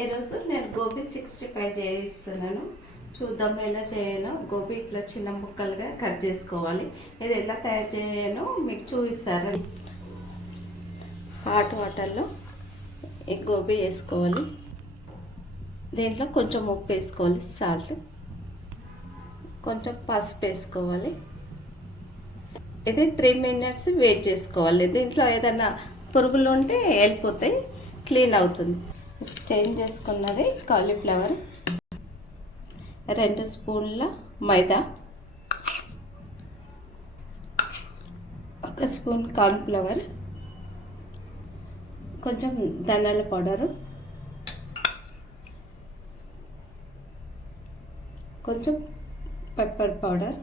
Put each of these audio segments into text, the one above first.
ఈరోజు నేను గోబీ 65 చేయిస్తున్నాను. చూద్దాం ఎలా చేయను. గోబీ ఇట్లా చిన్న ముక్కలుగా కట్ చేసుకోవాలి. ఇది ఎలా తయారు చేయను మీకు చూపిస్తాను. హాట్ వాటర్లో ఈ గోబీ వేసుకోవాలి. దీంట్లో కొంచెం ఉప్పు వేసుకోవాలి, సాల్ట్, కొంచెం పసుపు వేసుకోవాలి. ఇది 3 minutes వెయిట్ చేసుకోవాలి. దీంట్లో ఏదైనా పురుగులు ఉంటే వెళ్ళిపోతాయి, క్లీన్ అవుతుంది. స్టెయిన్ చేసుకున్నది కాలీఫ్లవర్, 2 స్పూన్ల మైదా, 1 స్పూన్ కార్న్ఫ్లవర్, కొంచెం ధనియాల పౌడరు, కొంచెం పెప్పర్ పౌడర్,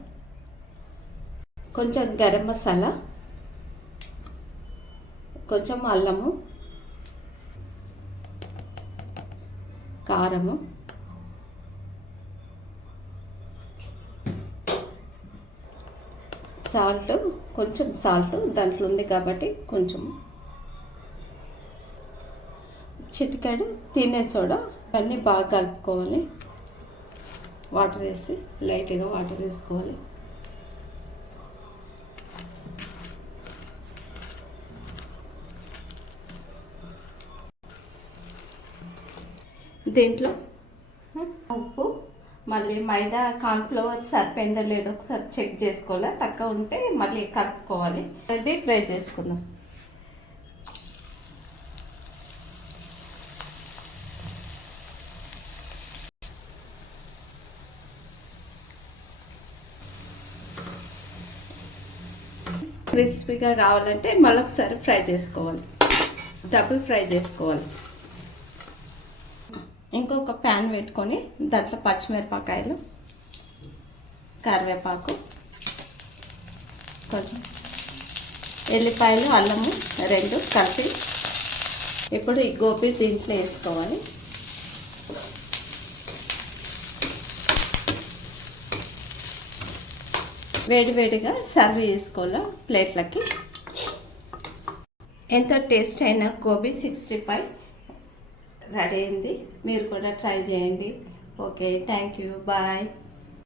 కొంచెం గరం మసాలా, కొంచెం అల్లము, కారము, సాల్ట్, కొంచెం సాల్ట్ దాంట్లో ఉంది కాబట్టి కొంచెం, చిటికెడు తినే సోడా. అన్నీ బాగా కలుపుకోవాలి. వాటర్ వేసి లైట్గా వాటర్ వేసుకోవాలి. దీంట్లో ఉప్పు, మళ్ళీ మైదా, కార్న్ఫ్లవర్ సరిపోయిందో లేదో ఒకసారి చెక్ చేసుకోవాలి. తక్కువ ఉంటే మళ్ళీ కలుపుకోవాలి. డీప్ ఫ్రై చేసుకుందాం. క్రిస్పీగా కావాలంటే మళ్ళీ ఒకసారి ఫ్రై చేసుకోవాలి, డబుల్ ఫ్రై చేసుకోవాలి. ఇంకొక ప్యాన్ పెట్టుకొని దాంట్లో పచ్చిమిరపకాయలు, కరివేపాకు, కొంచెం ఎల్లిపాయలు, అల్లము 2 కలిపి ఇప్పుడు ఈ గోబీ దీంట్లో వేసుకోవాలి. వేడివేడిగా సర్వ్ చేసుకోవాలి ప్లేట్లకి. ఎంతో టేస్ట్ అయిన గోబీ 65 రెడీ అయింది. మీరు కూడా ట్రై చేయండి. Okay, thank you, bye.